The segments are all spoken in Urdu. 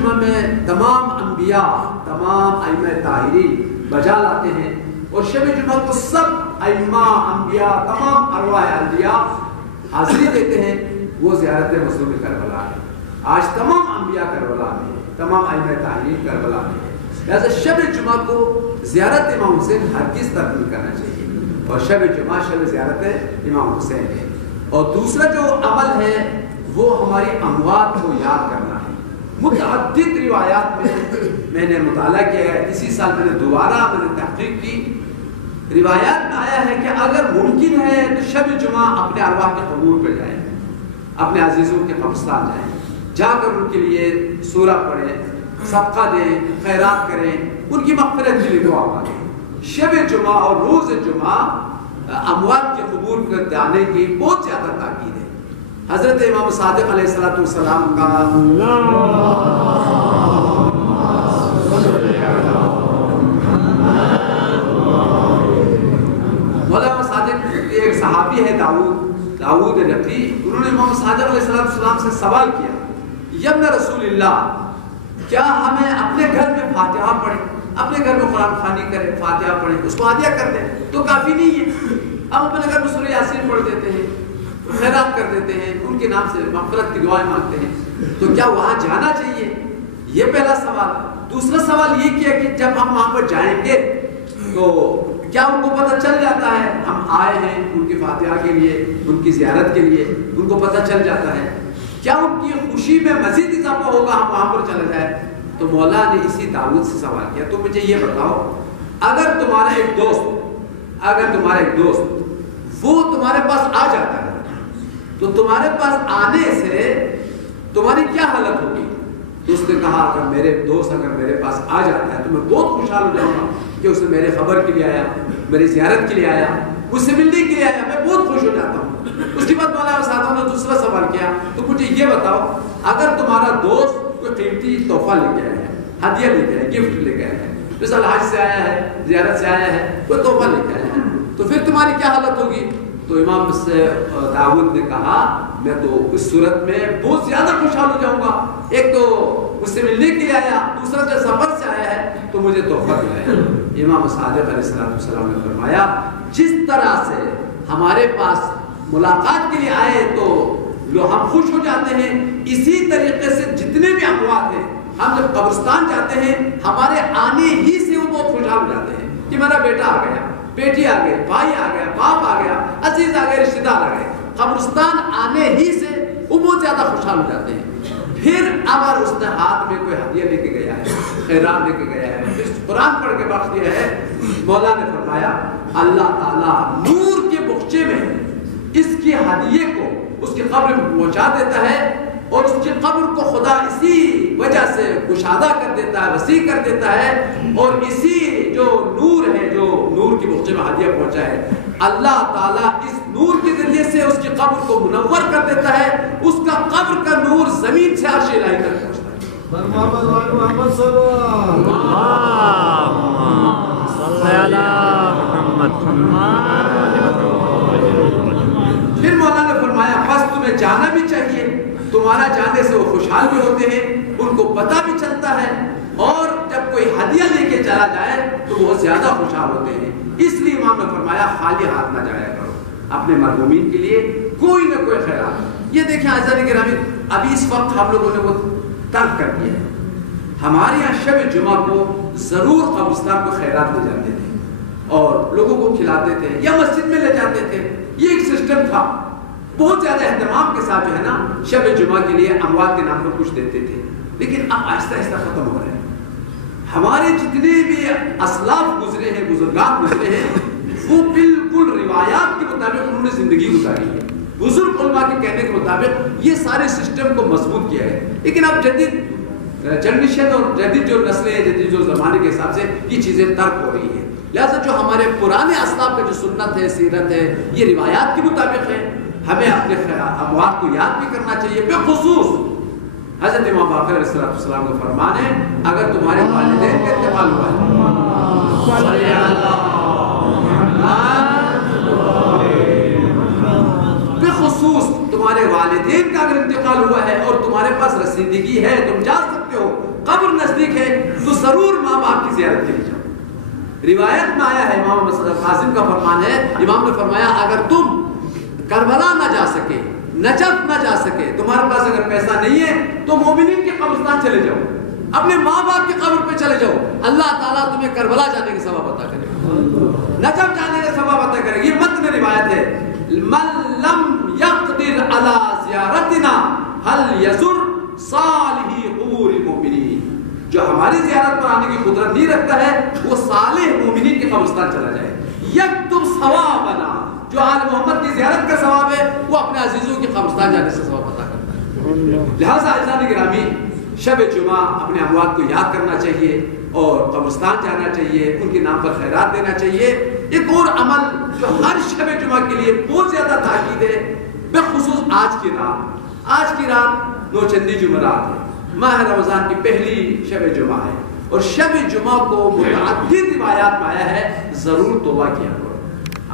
جمعہ میں تمام انبیاء، تمام ائمہ طاہرین بجا لاتے ہیں، اور شب جمعہ کو سب ائمہ، انبیاء، تمام ارواح انبیاء حاضری دیتے ہیں، وہ زیارت مظلوم کربلا ہے۔ آج تمام انبیاء کربلا میں ہیں، تمام ائمہ طاہرین کربلا میں ہیں، لہذا شب جمعہ کو زیارت امام حسین ہرگز ترک نہیں کرنا چاہیے، اور شب جمعہ شب زیارت امام حسین ہے۔ اور دوسرا جو عمل ہے وہ ہماری اموات کو یاد کرنا ہے۔ متعدد روایات میں نے مطالعہ کیا ہے، اسی سال میں نے دوبارہ تحقیق کی، روایات میں آیا ہے کہ اگر ممکن ہے تو شب جمعہ اپنے ارواح کے قبور پہ جائیں، اپنے عزیزوں کے قبرستان جائیں، جا کر ان کے لیے سورہ پڑھیں، صدقہ دیں، خیرات کریں، ان کی مغفرت کے لیے دعا مانگیں۔ شب جمعہ اور روز جمعہ اموات کے قبور پر جانے کی بہت زیادہ تاکید ہے۔ حضرت امام صادق علیہ السلام کا مولانا صادق ایک صحابی ہے داؤد نقی، انہوں نے امام صادق علیہ السلام سے سوال کیا، یا ابن رسول اللہ، کیا ہمیں اپنے گھر میں فاتحہ پڑھیں، اپنے گھر میں قرآن خوانی کریں، فاتحہ پڑھیں، اس کو ہدیہ کر دیں تو کافی نہیں ہے؟ ہم اپنے گھر میں سورہ یاسین پڑھ دیتے ہیں، خیرات کر دیتے ہیں، ان کے نام سے مغفرت کی دعائیں مانگتے ہیں، تو کیا وہاں جانا چاہیے؟ یہ پہلا سوال۔ دوسرا سوال یہ کیا کہ جب ہم وہاں پر جائیں گے تو کیا ان کو پتہ چل جاتا ہے ہم آئے ہیں ان کی فاتحہ کے لیے، ان کی زیارت کے لیے، ان کو پتہ چل جاتا ہے؟ کیا ان کی خوشی میں مزید اضافہ ہوگا ہم وہاں پر چلے جائیں؟ تو مولا نے اسی داؤد سے سوال کیا، تو مجھے یہ بتاؤ، اگر تمہارا ایک دوست وہ تمہارے پاس آ جاتا ہے تو تمہارے پاس آنے سے تمہاری کیا حالت ہوگی؟ تو اس نے کہا اگر میرے دوست میرے پاس آ جاتا ہے تو میں بہت خوشحال ہو جاؤں گا کہ اس نے میرے خبر کے لیے آیا، میری زیارت کے لیے آیا، مجھ سے ملنے کے لیے آیا، میں بہت خوش ہو جاتا ہوں۔ اس کے بعد مولانا صاحب نے دوسرا سوال کیا، تو مجھے یہ بتاؤ، اگر تمہارا دوست کوئی قیمتی تحفہ لے کے آیا ہے، ہدیہ لے کے آیا ہے، گفٹ لے کے آیا ہے، مثلا حج سے آیا ہے، زیارت سے آیا ہے، کوئی تحفہ لے کے آیا ہے، تو پھر تمہاری کیا حالت ہوگی؟ تو امام سے داؤد نے کہا میں تو اس صورت میں بہت زیادہ خوشحال ہو جاؤں گا، ایک تو مجھ سے ملنے کے لیے آیا، دوسرا جو سفر سے آیا ہے تو مجھے تحفہ دلایا۔ امام صادق علیہ السلام نے فرمایا جس طرح سے ہمارے پاس ملاقات کے لیے آئے تو ہم خوش ہو جاتے ہیں، اسی طریقے سے جتنے بھی اموات ہیں ہم جب قبرستان جاتے ہیں ہمارے آنے ہی سے وہ بہت خوشحال ہو جاتے ہیں کہ میرا بیٹا آ گیا، بیٹی آ گئی، بھائی آ گیا، باپ آ گیا، عزیز آ گئے، رشتہ دار آ گئے۔ قبرستان آنے ہی سے وہ بہت زیادہ خوشحال ہو جاتے ہیں۔ پھر اگر اس نے ہاتھ میں کوئی ہدیہ لے کے گیا ہے، خیرات لے کے گیا ہے، پھر قرآن پڑھ کے بخش دیا ہے، مولا نے فرمایا اللہ تعالیٰ نور کے بخچے میں اس کی ہدیے کو اس کی قبر میں پہنچا دیتا ہے، اور اس کی قبر کو خدا اسی وجہ سے کشادہ کر دیتا ہے، وسیع کر دیتا ہے، اور اسی جو نور ہے، جو نور کی بخچے میں ہدیہ پہنچا ہے، اللہ تعالیٰ اس نور کے ذریعے سے اس کی قبر کو منور کر دیتا ہے، اس کا قبر کا نور زمین سے عرش الہی تک پہنچتا ہے۔ محمد صلی اللہ پھر مولانا نے فرمایا بس تمہیں جانا بھی چاہیے، تمہارا جانے سے وہ خوشحال بھی ہوتے ہیں، ان کو پتہ بھی چلتا ہے، اور جب کوئی ہدیہ لے کے چلا جائے تو وہ زیادہ خوشحال ہوتے ہیں۔ اس لیے امام نے فرمایا خالی ہاتھ نہ جایا کرو، اپنے مرحومین کے لیے کوئی نہ کوئی خیرات۔ یہ دیکھیں اعزائے گرامی، ابھی اس وقت ہم لوگوں نے وہ ترک کر دیا ہے۔ ہمارے یہاں شب جمعہ کو ضرور قبرستان کو خیرات لے جاتے تھے اور لوگوں کو کھلاتے تھے یا مسجد میں لے جاتے تھے، یہ ایک سسٹم تھا، بہت زیادہ اہتمام کے ساتھ جو ہے نا شب جمعہ کے لیے اموات کے نام پر کچھ دیتے تھے، لیکن اب آہستہ آہستہ ختم ہو رہے ہیں۔ ہمارے جتنے بھی اسلاف گزرے ہیں، بزرگان گزرے ہیں، وہ بالکل روایات کے مطابق انہوں نے زندگی گزاری ہے، بزرگ علماء کے کہنے کے مطابق یہ سارے سسٹم کو مضبوط کیا ہے۔ لیکن اب جدید جنریشن اور جدید جو نسلیں ہیں، جدید جو زمانے کے حساب سے یہ چیزیں ترک ہو رہی ہیں، لہذا جو ہمارے پرانے اسلاف کا جو سنت ہے، سیرت ہے، یہ روایات کے مطابق ہے۔ ہمیں اپنے اموات کو یاد بھی کرنا چاہیے، بالخصوص حضرت امام باقر علیہ السلام کا فرمان ہے اگر تمہارے والدین کا انتقال ہوا ہے، بالخصوص تمہارے والدین کا اگر انتقال ہوا ہے اور تمہارے پاس رسیدگی ہے، تم جا سکتے ہو ضرور ماں باپ کی زیارت کے لیے جاؤ۔ روایت میں آیا ہے، امام قاسم کا فرمان ہے، امام نے فرمایا اگر تم کربلا نہ جا سکے، نجف نہ جا سکے، تمہارے پاس اگر پیسہ نہیں ہے تو مومنین کے قبرستان چلے جاؤ، اپنے ماں باپ کی قبر پہ چلے جاؤ، اللہ تعالیٰ تمہیں کربلا جانے کا ثواب عطا کرے گا، نجف جانے کا ثواب عطا کرے گا۔ یہ متن روایت ہے، من لم یقدر علی زیارتنا هل یزر صالح قبور المؤمنین، جو ہماری زیارت پر آنے کی قدرت نہیں رکھتا ہے وہ صالح مومنین کے قبرستان چلا جائے۔ یکتب ثوابنا، جو آل محمد کی زیارت کا ثواب ہے وہ اپنے عزیزوں کے قبرستان جانے سے ثواب عطا کرتا ہے۔ لہٰذا اعزائے گرامی، شب جمعہ اپنے اموات کو یاد کرنا چاہیے اور قبرستان جانا چاہیے، ان کے نام پر خیرات دینا چاہیے۔ ایک اور عمل جو ہر شب جمعہ کے لیے بہت زیادہ تاکید ہے، بخصوص آج کی رات نوچندی جمعرات ہے، ماہ رمضان کی پہلی شب جمعہ ہے، اور شب جمعہ کو متعدد روایات میں آیا ہے ضرور توبہ کیا کرو،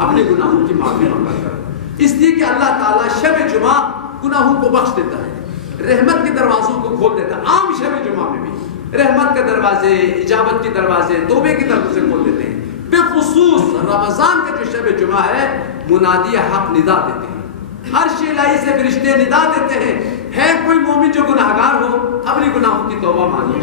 اپنے گناہوں کی معافی مانگا کرو، اس لیے کہ اللہ تعالیٰ شب جمعہ گناہوں کو بخش دیتا ہے، رحمت کے دروازوں کو کھول دیتا ہے۔ عام شب جمعہ میں بھی رحمت کے دروازے، اجابت کے دروازے، توبے کے دروازے کھول دیتے ہیں۔ بخصوص رمضان کا جو شب جمعہ ہے، منادی حق ندا دیتے ہیں، ہر شیلائی سے فرشتے ندا دیتے ہیں، ہے کوئی مومن جو گناہگار ہو اپنی گناہوں کی توبہ مانگے،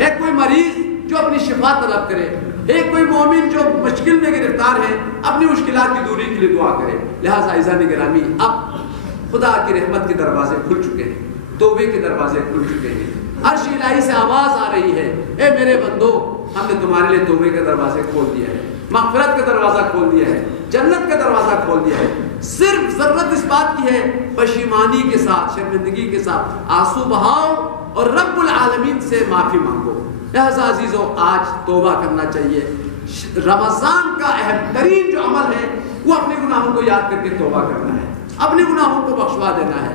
ہے کوئی مریض جو اپنی شفا طلب کرے، ہے کوئی مومن جو مشکل میں گرفتار ہے اپنی مشکلات کی دوری کے لیے دعا کرے۔ لہٰذا اعزائے گرامی، اب خدا کی رحمت کے دروازے کھل چکے ہیں، توبے کے دروازے کھل چکے ہیں، عرش الہی سے آواز آ رہی ہے، اے میرے بندو، ہم نے تمہارے لیے توبے کے دروازے کھول دیا ہے، مغفرت کا دروازہ کھول دیا ہے، جنت کا دروازہ کھول دیا ہے۔ صرف ضرورت اس بات کی ہے پشیمانی کے ساتھ، شرمندگی کے ساتھ آنسو بہاؤ اور رب العالمین سے معافی مانگو۔ لہذا عزیزو، آج توبہ کرنا چاہیے۔ رمضان کا اہم ترین جو عمل ہے وہ اپنے گناہوں کو یاد کر کے توبہ کرنا ہے، اپنے گناہوں کو بخشوا دینا ہے۔